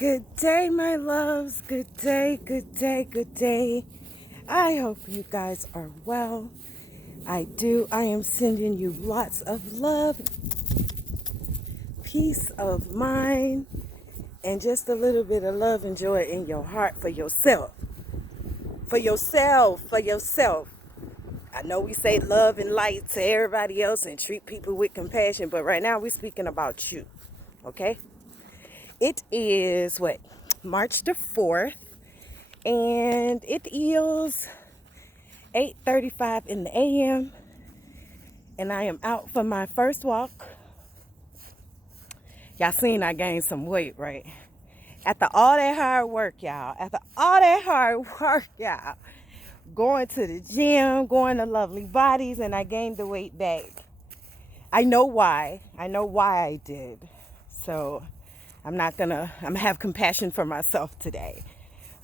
Good day, my loves. Good day, good day, good day. I hope you guys are well. I do. I am sending you lots of love, peace of mind, and just a little bit of love and joy in your heart for yourself. For yourself, for yourself. I know we say love and light to everybody else and treat people with compassion, but right now we're speaking about you, okay? It is, March the 4th, and it is 8:35 in the a.m., and I am out for my first walk. Y'all seen I gained some weight, right? After all that hard work, y'all, going to the gym, going to Lovely Bodies, and I gained the weight back. I know why I did. So I'm gonna have compassion for myself today.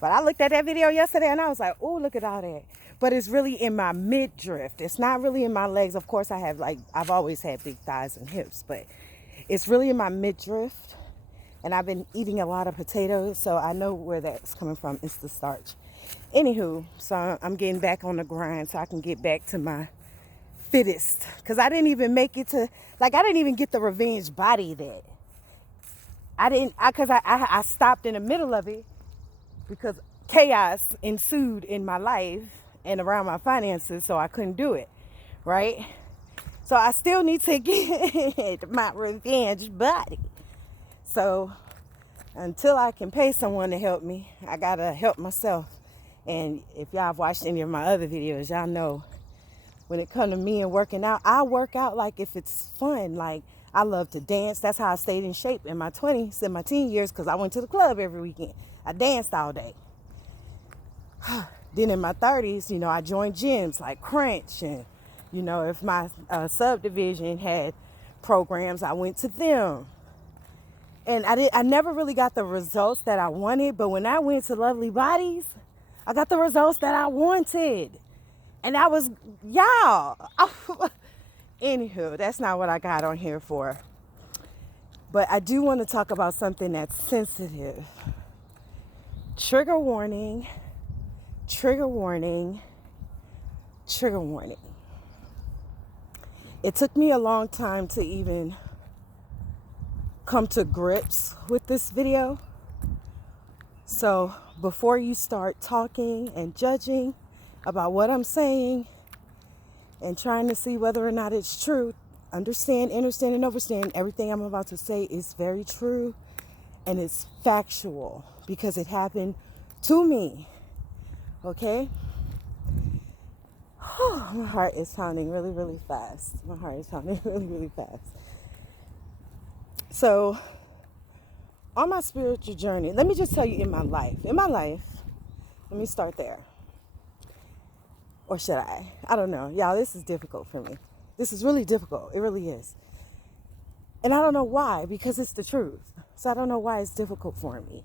But I looked at that video yesterday and I was like, oh, look at all that. But it's really in my midriff. It's not really in my legs. Of course, I've always had big thighs and hips, but it's really in my midriff. And I've been eating a lot of potatoes, so I know where that's coming from. It's the starch. Anywho, so I'm getting back on the grind so I can get back to my fittest. Because I didn't even make it to, I didn't even get the revenge body that. I stopped in the middle of it because chaos ensued in my life and around my finances, so I couldn't do it, right? So I still need to get my revenge body. So until I can pay someone to help me, I gotta help myself. And if y'all have watched any of my other videos, y'all know when it comes to me and working out, I work out like if it's fun. Like, I love to dance. That's how I stayed in shape in my 20s and my teen years, because I went to the club every weekend. I danced all day. Then in my 30s, I joined gyms like Crunch. And, if my subdivision had programs, I went to them. And I never really got the results that I wanted. But when I went to Lovely Bodies, I got the results that I wanted. And I was, y'all. Anywho, that's not what I got on here for. But I do want to talk about something that's sensitive. Trigger warning, trigger warning, trigger warning. It took me a long time to even come to grips with this video. So before you start talking and judging about what I'm saying and trying to see whether or not it's true, understand, and overstand everything I'm about to say is very true and it's factual because it happened to me. Okay? My heart is pounding really, really fast. So, on my spiritual journey, let me just tell you in my life, let me start there. Or should I? I don't know. Y'all, this is difficult for me. This is really difficult. It really is. And I don't know why, because it's the truth. So I don't know why it's difficult for me.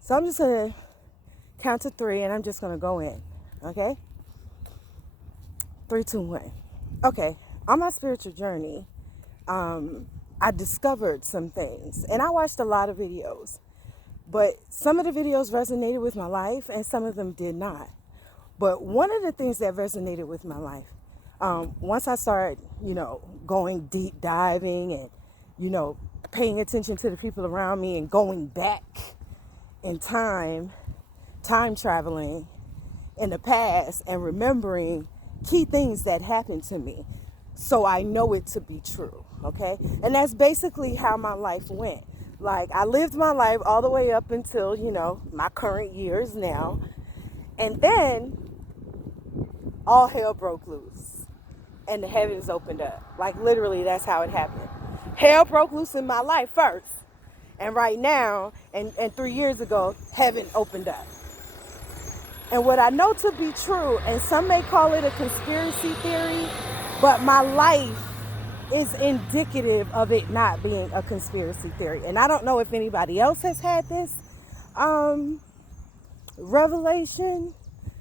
So I'm just going to count to 3 and I'm just going to go in. Okay? 3, 2, 1. Okay. On my spiritual journey, I discovered some things. And I watched a lot of videos. But some of the videos resonated with my life and some of them did not. But one of the things that resonated with my life, once I started, going deep diving and, paying attention to the people around me and going back in time traveling in the past and remembering key things that happened to me. So I know it to be true, okay? And that's basically how my life went. Like, I lived my life all the way up until, my current years now. And then all hell broke loose and the heavens opened up. Like, literally, that's how it happened. Hell broke loose in my life first. And right now, and 3 years ago, heaven opened up. And what I know to be true, and some may call it a conspiracy theory, but my life is indicative of it not being a conspiracy theory. And I don't know if anybody else has had this revelation.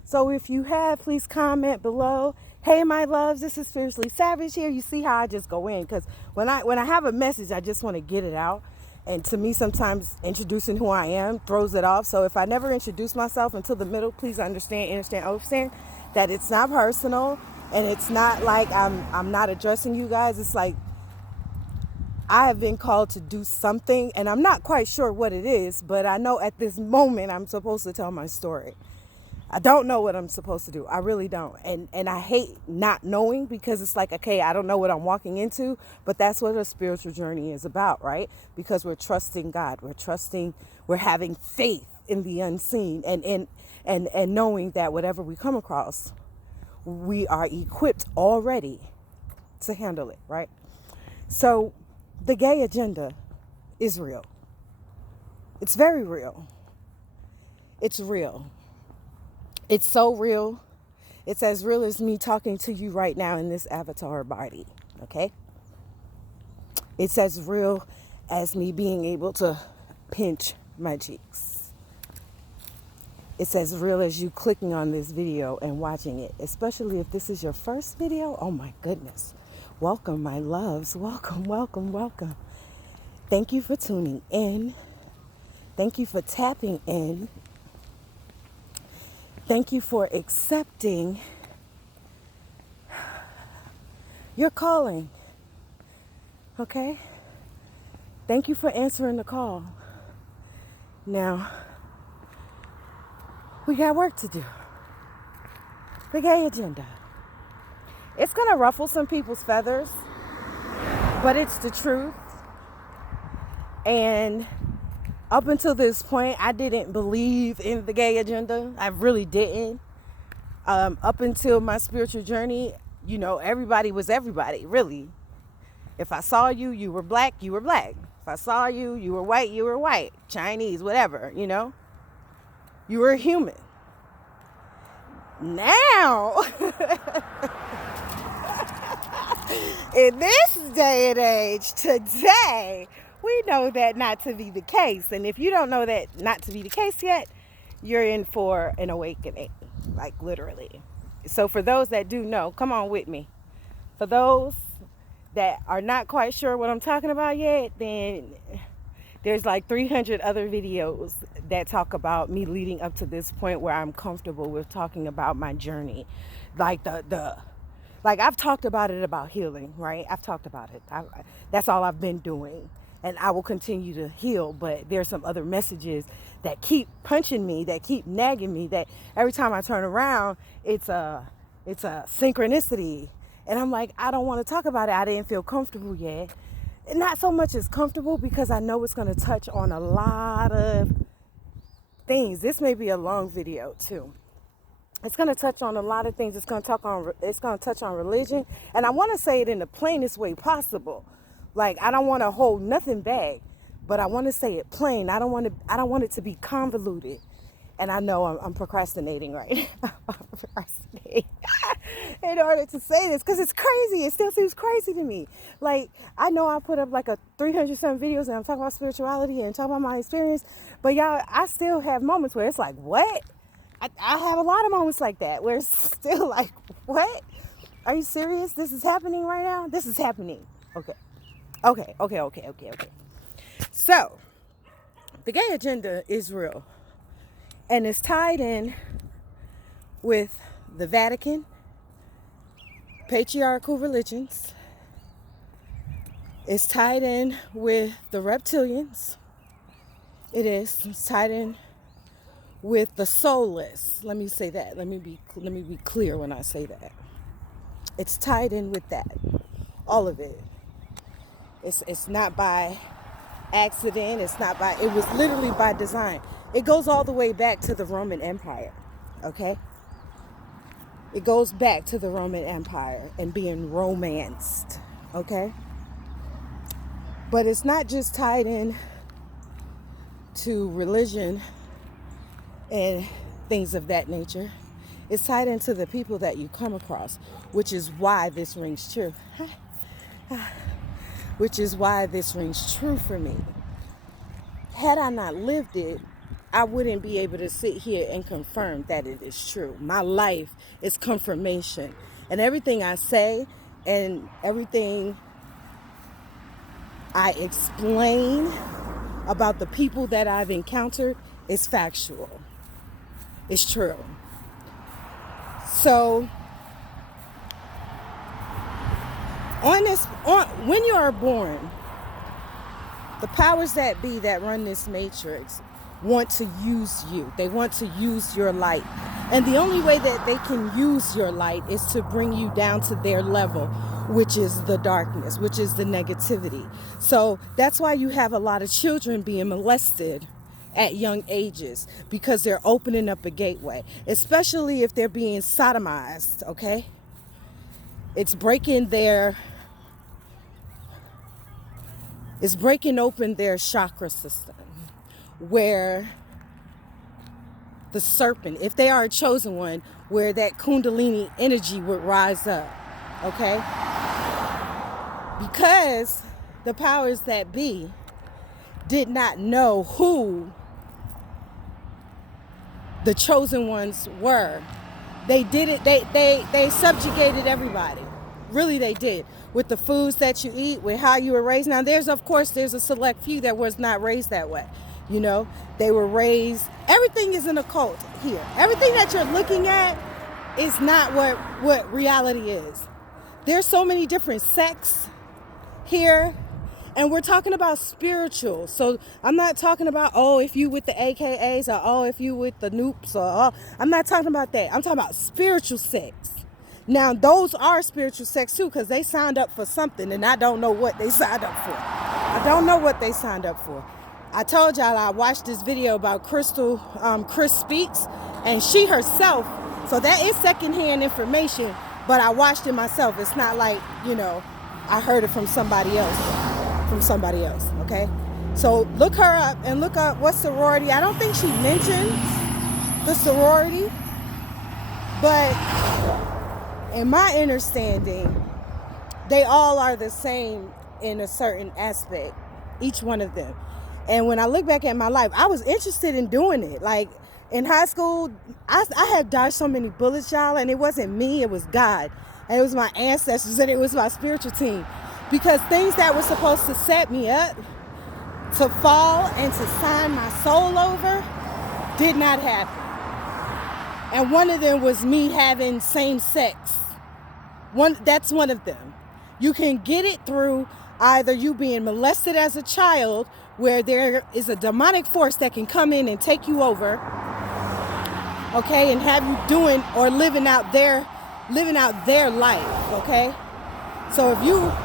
So if you have, please comment below. Hey, my loves, this is Fiercely Savage here. You see how I just go in, because when I have a message, I just want to get it out. And to me, sometimes introducing who I am throws it off. So if I never introduce myself until the middle, please understand that it's not personal, and it's not like I'm not addressing you guys. It's like I have been called to do something, and I'm not quite sure what it is, but I know at this moment I'm supposed to tell my story. I don't know what I'm supposed to do. I really don't. And I hate not knowing, because it's like, okay, I don't know what I'm walking into, but that's what a spiritual journey is about, right? Because we're trusting God. We're having faith in the unseen, and knowing that whatever we come across, we are equipped already to handle it, right? So the gay agenda is real. It's very real. It's real. It's so real. It's as real as me talking to you right now in this avatar body, okay? It's as real as me being able to pinch my cheeks. It's as real as you clicking on this video and watching it, especially if this is your first video. Oh my goodness. Welcome, my loves. Welcome, welcome, welcome. Thank you for tuning in. Thank you for tapping in. Thank you for accepting your calling, okay? Thank you for answering the call. Now, we got work to do. The gay agenda. It's gonna ruffle some people's feathers, but it's the truth. And up until this point, I didn't believe in the gay agenda. I really didn't. Up until my spiritual journey, everybody was everybody, really. If I saw you, you were black, you were black. If I saw you, you were white, you were white. Chinese, whatever, You were human. Now, in this day and age, today, we know that not to be the case. And if you don't know that not to be the case yet, you're in for an awakening, like literally. So for those that do know, come on with me. For those that are not quite sure what I'm talking about yet, then there's like 300 other videos that talk about me leading up to this point where I'm comfortable with talking about my journey. Like like I've talked about it, about healing, right? I've talked about it. That's all I've been doing. And I will continue to heal, but there's some other messages that keep punching me, that keep nagging me, that every time I turn around, it's a synchronicity. And I'm like, I don't want to talk about it. I didn't feel comfortable yet. And not so much as comfortable, because I know it's going to touch on a lot of things. This may be a long video too. It's going to touch on a lot of things. It's going to touch on religion. And I want to say it in the plainest way possible. Like, I don't want to hold nothing back, but I want to say it plain. I don't want it to be convoluted. And I know I'm procrastinating right now. I'm procrastinating in order to say this, because it's crazy. It still seems crazy to me. Like, I know I put up like a 300 some videos and I'm talking about spirituality and talking about my experience, but y'all, I still have moments where it's like, what? I have a lot of moments like that where it's still like, what? Are you serious? This is happening right now? This is happening. Okay. So, the gay agenda is real. And it's tied in with the Vatican, patriarchal religions. It's tied in with the reptilians. It's tied in with the soulless. Let me say that. Let me be clear when I say that. It's tied in with that. All of it. It's not by accident. It was literally by design. It goes all the way back to the Roman Empire, okay? It goes back to the Roman Empire and being romanced, okay? But it's not just tied in to religion and things of that nature. It's tied into the people that you come across, which is why this rings true. Which is why this rings true for me. Had I not lived it, I wouldn't be able to sit here and confirm that it is true. My life is confirmation. And everything I say and everything I explain about the people that I've encountered is factual. It's true. So when you are born, the powers that be that run this matrix want to use you. They want to use your light. And the only way that they can use your light is to bring you down to their level, which is the darkness, which is the negativity. So that's why you have a lot of children being molested at young ages, because they're opening up a gateway, especially if they're being sodomized, okay? It's breaking open their chakra system, where the serpent, if they are a chosen one, where that kundalini energy would rise up, okay? Because the powers that be did not know who the chosen ones were. They did it, they subjugated everybody. Really, they did. With the foods that you eat, with how you were raised. Now, there's a select few that was not raised that way. You know, they were raised, everything is an occult here. Everything that you're looking at is not what reality is. There's so many different sects here, and we're talking about spiritual. So I'm not talking about, if you with the AKAs, or if you with the noops, I'm not talking about that. I'm talking about spiritual sects. Now, those are spiritual sects too, because they signed up for something, and I don't know what they signed up for. I don't know what they signed up for. I told y'all I watched this video about Chris Speaks, and she herself, so that is secondhand information, but I watched it myself. It's not like, I heard it from somebody else, okay? So look her up and look up what sorority. I don't think she mentions the sorority, but in my understanding, they all are the same in a certain aspect, each one of them. And when I look back at my life, I was interested in doing it. Like in high school, I had dodged so many bullets, y'all, and it wasn't me, it was God. And it was my ancestors, and it was my spiritual team. Because things that were supposed to set me up to fall and to sign my soul over did not happen. And one of them was me having same sex. That's one of them. You can get it through either you being molested as a child, where there is a demonic force that can come in and take you over, okay, and have you doing or living out their life, okay? So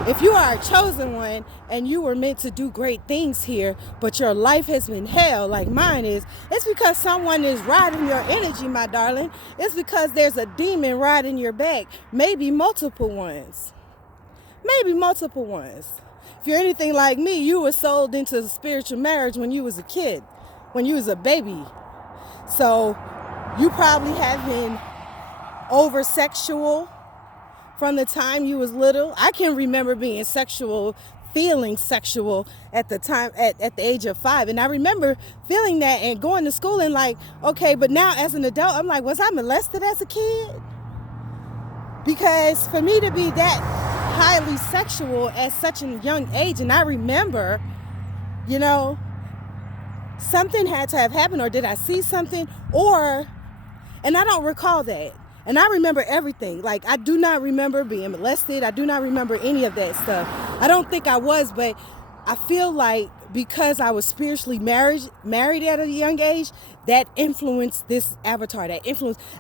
if you are a chosen one and you were meant to do great things here, but your life has been hell like mine is, it's because someone is riding your energy, my darling. It's because there's a demon riding your back. Maybe multiple ones. If you're anything like me, you were sold into a spiritual marriage when you was a kid, when you was a baby. So you probably have been over sexual from the time you was little. I can remember being feeling sexual at the time, at the age of 5. And I remember feeling that and going to school and like, okay, but now as an adult, I'm like, was I molested as a kid? Because for me to be that highly sexual at such a young age, and I remember, something had to have happened, or did I see something, and I don't recall that. And I remember everything. Like, I do not remember being molested. I do not remember any of that stuff. I don't think I was, but I feel like because I was spiritually married at a young age, that influenced this avatar,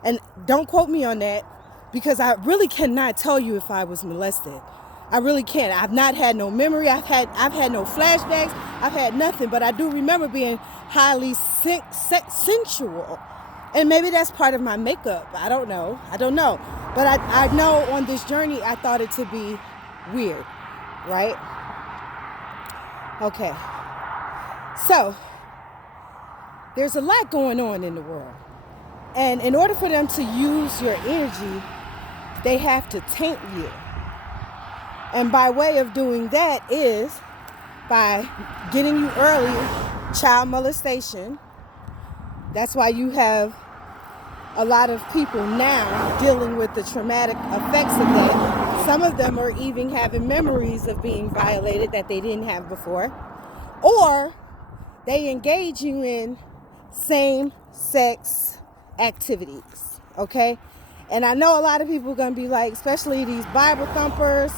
and don't quote me on that, because I really cannot tell you if I was molested. I really can't. I've not had no memory. I've had no flashbacks. I've had nothing, but I do remember being highly sensual. And maybe that's part of my makeup. I don't know. But I know on this journey, I thought it to be weird, right? Okay. So, there's a lot going on in the world. And in order for them to use your energy, they have to taint you. And by way of doing that is by getting you early child molestation. That's why you have a lot of people now dealing with the traumatic effects of that. Some of them are even having memories of being violated that they didn't have before. Or they engage you in same-sex activities, okay? And I know a lot of people are going to be like, especially these Bible thumpers,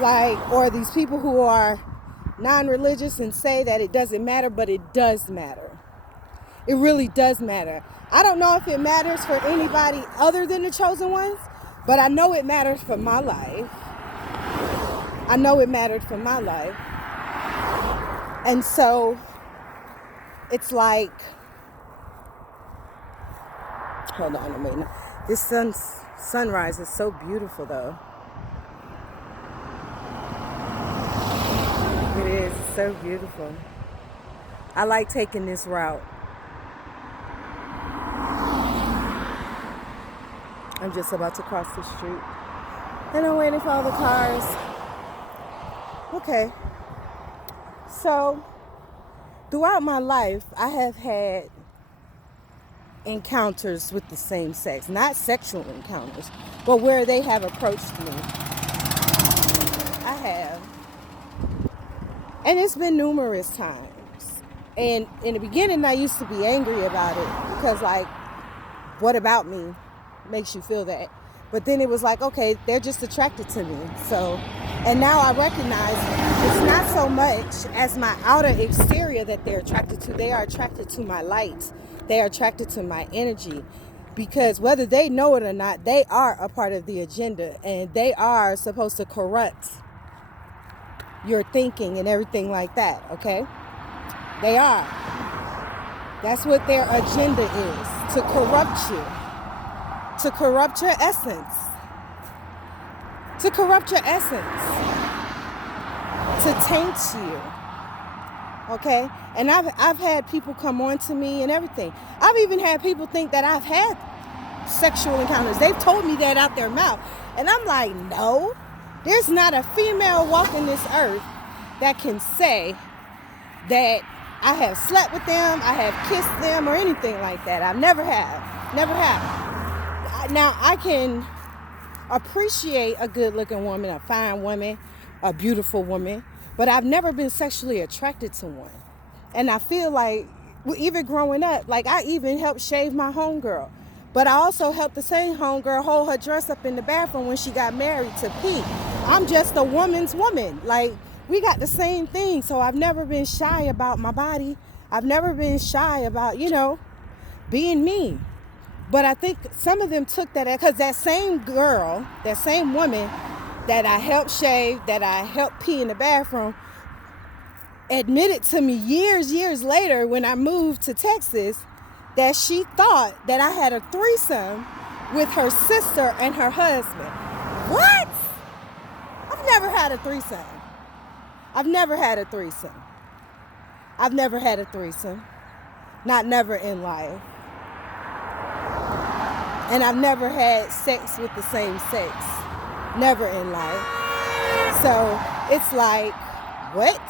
like, or these people who are non-religious and say that it doesn't matter, but it does matter. It really does matter. I don't know if it matters for anybody other than the chosen ones, but I know it matters for my life. I know it mattered for my life. And so it's like, hold on a minute. This sunrise is so beautiful though. It is so beautiful. I like taking this route. I'm just about to cross the street. And I'm waiting for all the cars. Okay. So, throughout my life, I have had encounters with the same sex. Not sexual encounters, but where they have approached me. I have. And it's been numerous times. And in the beginning, I used to be angry about it. Because, like, what about me makes you feel that? But then it was like, okay, they're just attracted to me. So, and now I recognize it's not so much as my outer exterior that they're attracted to. They are attracted to my light. They are attracted to my energy. Because whether they know it or not, they are a part of the agenda. And they are supposed to corrupt your thinking and everything like that, okay? They are. That's what their agenda is, to corrupt you. To corrupt your essence. To corrupt your essence. To taint you. Okay? And I've had people come on to me and everything. I've even had people think that I've had sexual encounters. They've told me that out their mouth. And I'm like, no. There's not a female walking this earth that can say that I have slept with them, I have kissed them, or anything like that. I never have. Never have. Now, I can appreciate a good-looking woman, a fine woman, a beautiful woman, but I've never been sexually attracted to one. And I feel like, even growing up, like I even helped shave my homegirl. But I also helped the same homegirl hold her dress up in the bathroom when she got married to Pete. I'm just a woman's woman. Like, we got the same thing. So I've never been shy about my body. I've never been shy about, being me. But I think some of them took that, because that same girl, that same woman that I helped shave, that I helped pee in the bathroom, admitted to me years later when I moved to Texas that she thought that I had a threesome with her sister and her husband. What? I've never had a threesome. I've never had a threesome. I've never had a threesome. Not never in life. And I've never had sex with the same sex. Never in life. So it's like, what?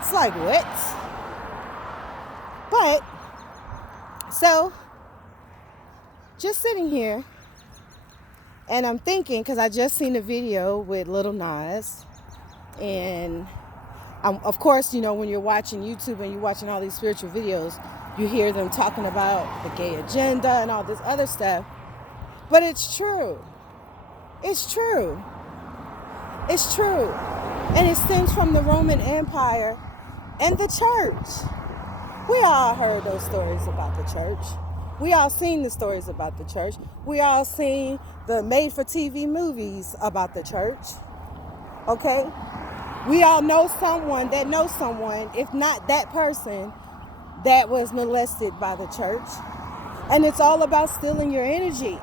It's like, what? But, so, just sitting here, and I'm thinking, because I just seen a video with Little Nas, and of course, when you're watching YouTube and you're watching all these spiritual videos, you hear them talking about the gay agenda and all this other stuff. But it's true. It's true. It's true. And it stems from the Roman Empire and the church. We all heard those stories about the church. We all seen the stories about the church. We all seen the made-for-TV movies about the church. Okay? We all know someone that knows someone, if not that person, that was molested by the church. And it's all about stealing your energy.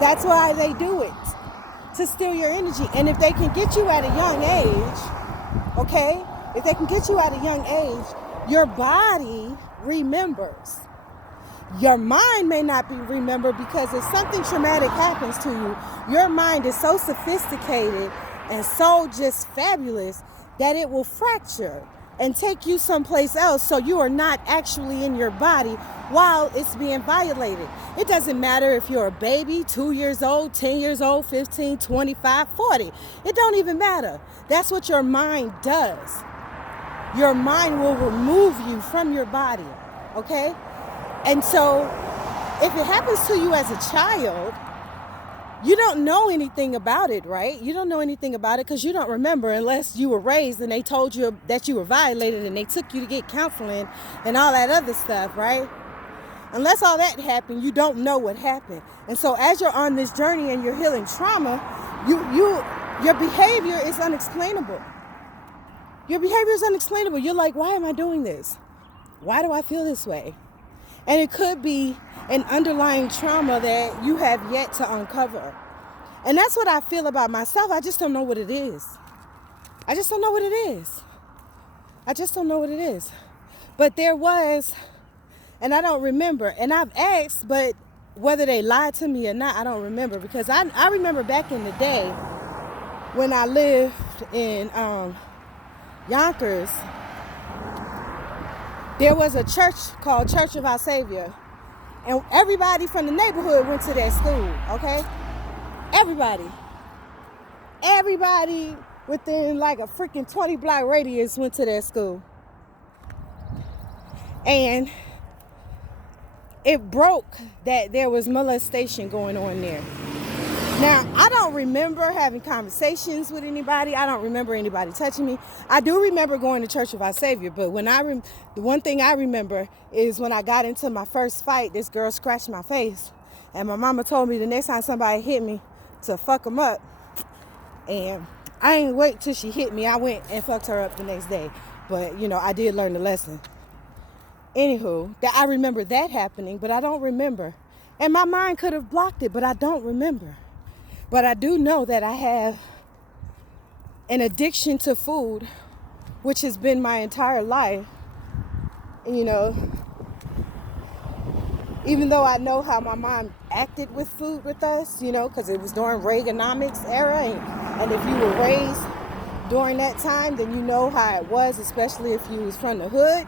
That's why they do it. To steal your energy. And if they can get you at a young age, okay? If they can get you at a young age, your body remembers. Your mind may not be remembered, because if something traumatic happens to you, your mind is so sophisticated and so just fabulous that it will fracture and take you someplace else, so you are not actually in your body while it's being violated. It doesn't matter if you're a baby, 2 years old, 10 years old, 15, 25, 40. It don't even matter. That's what your mind does. your mind will remove you from your body, okay? And so if it happens to you as a child, you don't know anything about it, right? You don't know anything about it because you don't remember unless you were raised and they told you that you were violated and they took you to get counseling and all that other stuff, right? Unless all that happened, you don't know what happened. And so as you're on this journey and you're healing trauma, your behavior is unexplainable. Your behavior is unexplainable. You're like, why am I doing this? Why do I feel this way? And it could be an underlying trauma that you have yet to uncover. And that's what I feel about myself. I just don't know what it is. I just don't know what it is. I just don't know what it is. But there was, and I don't remember. And I've asked, but whether they lied to me or not, I don't remember. Because I remember back in the day when I lived in Yonkers, there was a church called Church of Our Savior. And everybody from the neighborhood went to that school, okay? Everybody. Everybody within like a freaking 20 block radius went to that school. And it broke that there was molestation going on there. Now, I don't remember having conversations with anybody. I don't remember anybody touching me. I do remember going to Church of Our Savior, but when the one thing I remember is when I got into my first fight, this girl scratched my face, and my mama told me the next time somebody hit me to fuck them up, and I ain't wait till she hit me. I went and fucked her up the next day, but, I did learn the lesson. Anywho, I remember that happening, but I don't remember. And my mind could have blocked it, but I don't remember. But I do know that I have an addiction to food, which has been my entire life. And, even though I know how my mom acted with food with us, because it was during Reaganomics era. And if you were raised during that time, then you know how it was, especially if you was from the hood.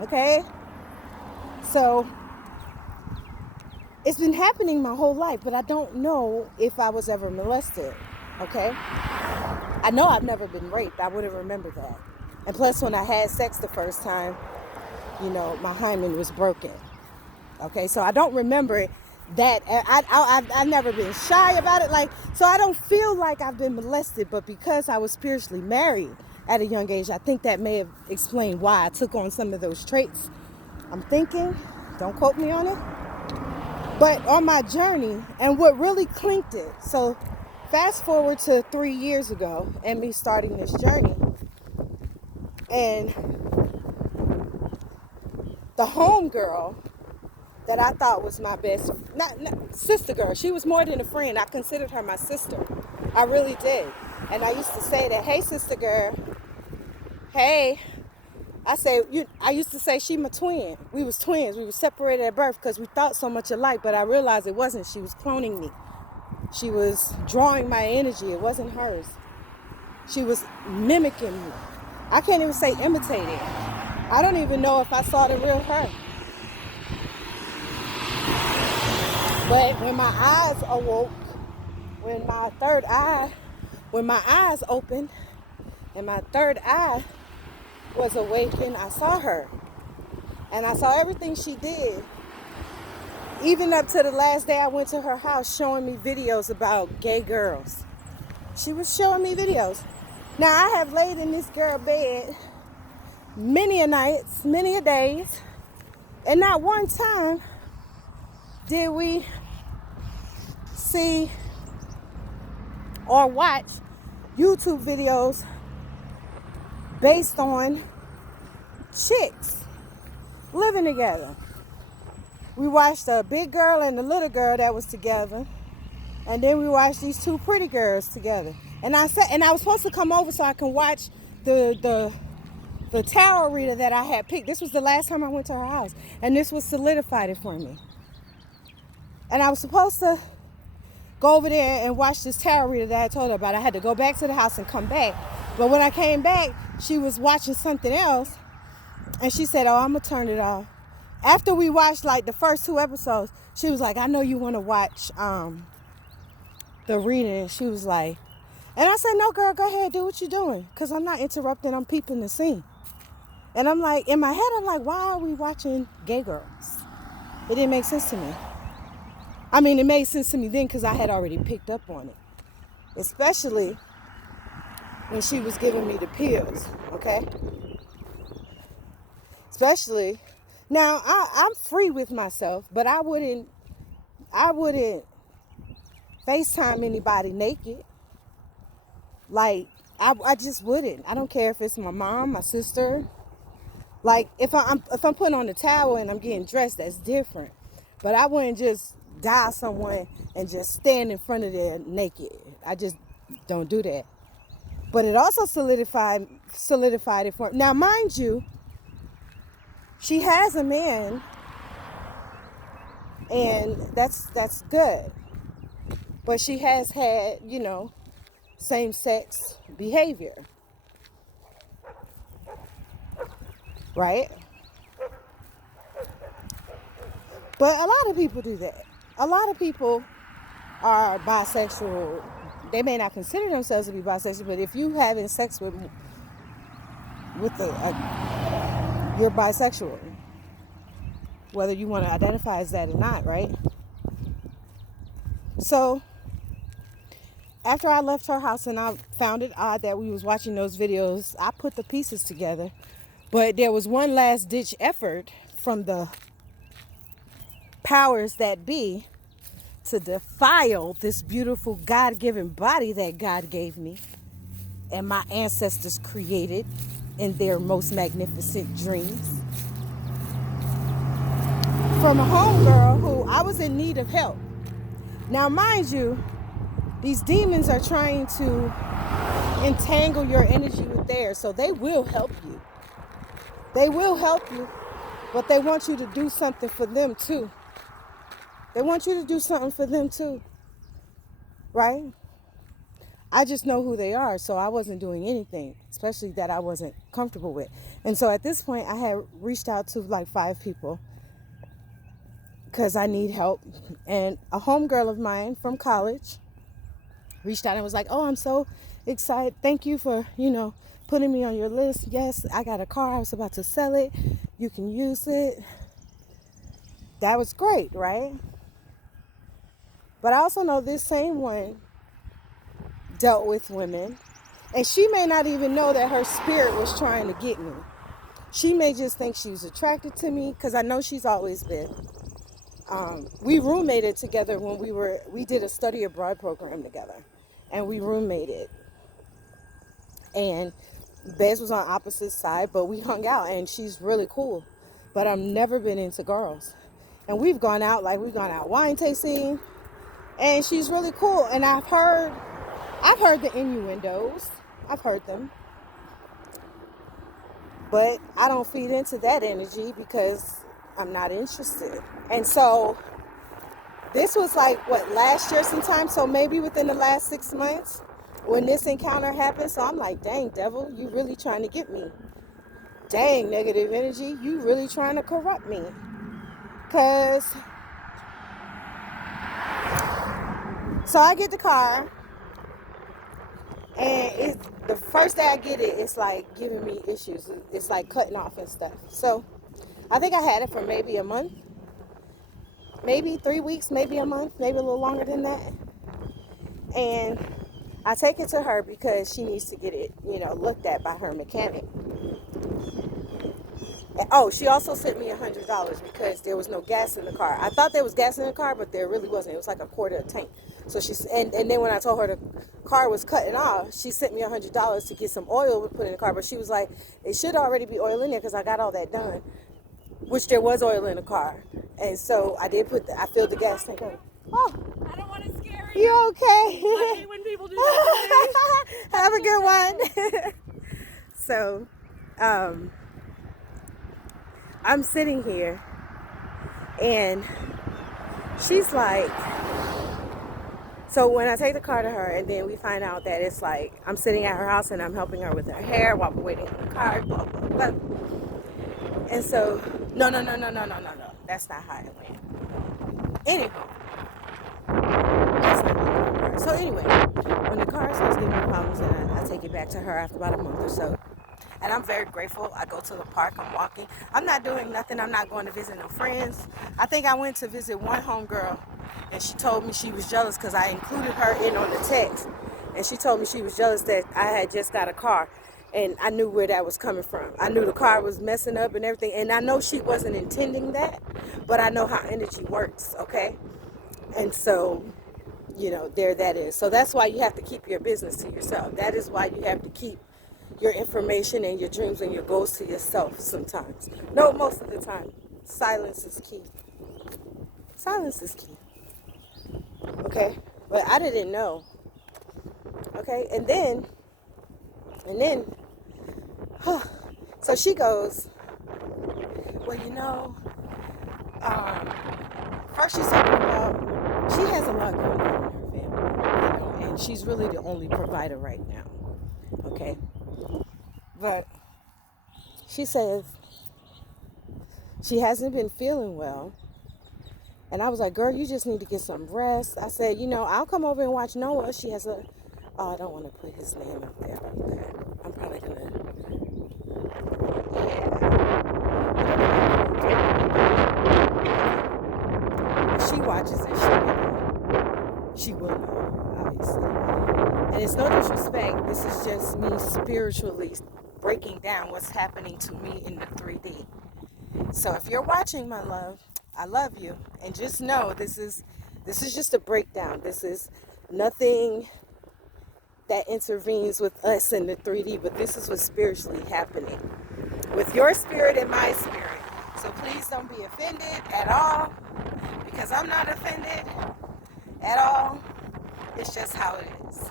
Okay? So it's been happening my whole life, but I don't know if I was ever molested, okay? I know I've never been raped. I would have remembered that. And plus, when I had sex the first time, my hymen was broken, okay? So I don't remember that. I've never been shy about it, so I don't feel like I've been molested, but because I was spiritually married at a young age, I think that may have explained why I took on some of those traits. I'm thinking, don't quote me on it. But on my journey, and what really clinked it, so fast forward to 3 years ago and me starting this journey, and the homegirl that I thought was my best, not sister girl, she was more than a friend. I considered her my sister. I really did. And I used to say that, hey, sister girl, hey. I used to say she my twin. We was twins. We were separated at birth because we thought so much alike, but I realized it wasn't. She was cloning me. She was drawing my energy. It wasn't hers. She was mimicking me. I can't even say imitating. I don't even know if I saw the real her. But when my eyes awoke, when my eyes opened and my third eye was awakened, I saw her. And I saw everything she did. Even up to the last day I went to her house showing me videos about gay girls. She was showing me videos. Now, I have laid in this girl bed many a nights, many a days, and not one time did we see or watch YouTube videos based on chicks living together. We watched a big girl and a little girl that was together, and then we watched these two pretty girls together. And I was supposed to come over so I can watch the tarot reader that I had picked. This was the last time I went to her house, and this was solidified it for me. And I was supposed to go over there and watch this tarot reader that I told her about. I had to go back to the house and come back. But when I came back, she was watching something else, and she said, oh, I'm going to turn it off. After we watched the first 2 episodes, she was like, I know you want to watch the reading. And she was like, and I said, no, girl, go ahead, do what you're doing, because I'm not interrupting, I'm peeping the scene. And I'm like, in my head, I'm like, why are we watching gay girls? It didn't make sense to me. I mean, it made sense to me then because I had already picked up on it. Especially when she was giving me the pills, okay? Especially, now I'm free with myself, but I wouldn't FaceTime anybody naked. Like, I just wouldn't. I don't care if it's my mom, my sister. Like, if I'm putting on a towel and I'm getting dressed, that's different. But I wouldn't just dial someone and just stand in front of them naked. I just don't do that. But it also solidified it for. Now, mind you, she has a man, and that's good. But she has had, same-sex behavior, right? But a lot of people do that. A lot of people are bisexual. They may not consider themselves to be bisexual, but if you having sex with you're bisexual, whether you want to identify as that or not, right? So after I left her house and I found it odd that we was watching those videos, I put the pieces together. But there was one last ditch effort from the powers that be to defile this beautiful God-given body that God gave me and my ancestors created in their most magnificent dreams. From a homegirl who I was in need of help. Now, mind you, these demons are trying to entangle your energy with theirs, so they will help you. They will help you, but they want you to do something for them too. They want you to do something for them too, right? I just know who they are, so I wasn't doing anything, especially that I wasn't comfortable with. And so at this point, I had reached out to like 5 people because I need help. And a homegirl of mine from college reached out and was like, oh, I'm so excited. Thank you for, putting me on your list. Yes, I got a car. I was about to sell it. You can use it. That was great, right? But I also know this same one dealt with women, and she may not even know that her spirit was trying to get me. She may just think she was attracted to me because I know she's always been. We roommated together when we did a study abroad program together, and we roommated, and beds was on opposite side, but we hung out, and she's really cool. But I've never been into girls, and we've gone out wine tasting, and she's really cool. And I've heard the innuendos. I've heard them. But I don't feed into that energy because I'm not interested. And so this was last year sometime. So maybe within the last 6 months when this encounter happened. So I'm like, dang, devil, you really trying to get me. Dang, negative energy, you really trying to corrupt me. Because so I get the car, and the first day I get it, it's like giving me issues. It's like cutting off and stuff. So I think I had it for maybe a month, maybe 3 weeks, maybe a month, maybe a little longer than that. And I take it to her because she needs to get it, looked at by her mechanic. Oh, she also sent me $100 because there was no gas in the car. I thought there was gas in the car, but there really wasn't. It was like a quarter of a tank. So and then when I told her the car was cutting off, she sent me $100 to get some oil to put in the car. But she was like, it should already be oil in there because I got all that done, which there was oil in the car. And so I did I filled the gas tank up. Oh, I don't want to scare you. You okay? I hate when people do that to me. Have a good one. So, I'm sitting here, and she's like, so when I take the car to her, and then we find out that it's like, I'm sitting at her house, and I'm helping her with her hair while we're waiting in the car, blah, blah, blah. And so, no. That's not how it went. Anyhow. So anyway, when the car starts giving me problems, and I take it back to her after about a month or so, And I'm very grateful. I go to the park, I'm walking. I'm not doing nothing. I'm not going to visit no friends. I think I went to visit one homegirl, and she told me she was jealous because I included her in on the text. And she told me she was jealous that I had just got a car. And I knew where that was coming from. I knew the car was messing up and everything. And I know she wasn't intending that, but I know how energy works, okay? And so, there that is. So that's why you have to keep your business to yourself. That is why you have to keep your information and your dreams and your goals to yourself sometimes. No, most of the time. Silence is key. Silence is key. Okay? But I didn't know. Okay? And then, so she goes, well, first she's talking about, she has a lot going on in her family, and she's really the only provider right now. Okay? But she says she hasn't been feeling well. And I was like, girl, you just need to get some rest. I said, I'll come over and watch Noah. She has I don't want to put his name up there. I'm probably going to, she watches it. She will know, obviously. And it's no disrespect. This is just me spiritually breaking down what's happening to me in the 3D. So if you're watching, my love, I love you. And just know this is just a breakdown. This is nothing that intervenes with us in the 3D, but this is what's spiritually happening with your spirit and my spirit. So please don't be offended at all, because I'm not offended at all. It's just how it is.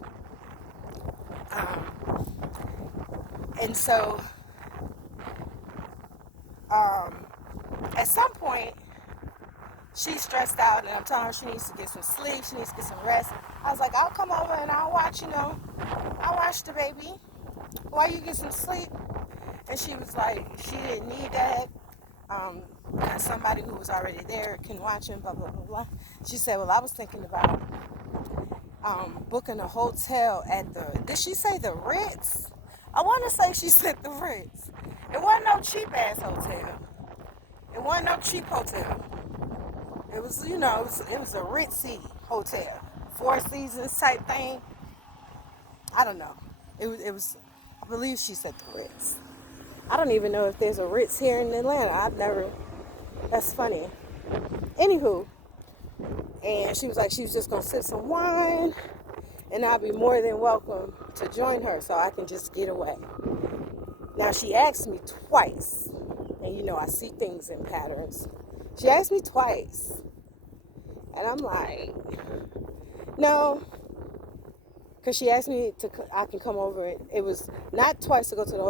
And so, at some point, she's stressed out, and I'm telling her she needs to get some sleep, she needs to get some rest. I was like, I'll come over and I'll watch, I'll watch the baby while you get some sleep. And she was like, she didn't need that. Somebody who was already there can watch him, blah, blah, blah, blah. She said, well, I was thinking about booking a hotel at did she say the Ritz? I want to say she said the Ritz. It wasn't no cheap-ass hotel. It wasn't no cheap hotel. It was, it was a ritzy hotel. Four Seasons type thing. I don't know. It was, I believe she said the Ritz. I don't even know if there's a Ritz here in Atlanta. That's funny. Anywho, and she was like, she was just going to sip some wine, and I'll be more than welcome to join her so I can just get away. Now, she asked me twice, and I see things in patterns. She asked me twice, and I'm like, no, because she asked me I can come over. It was not twice to go to the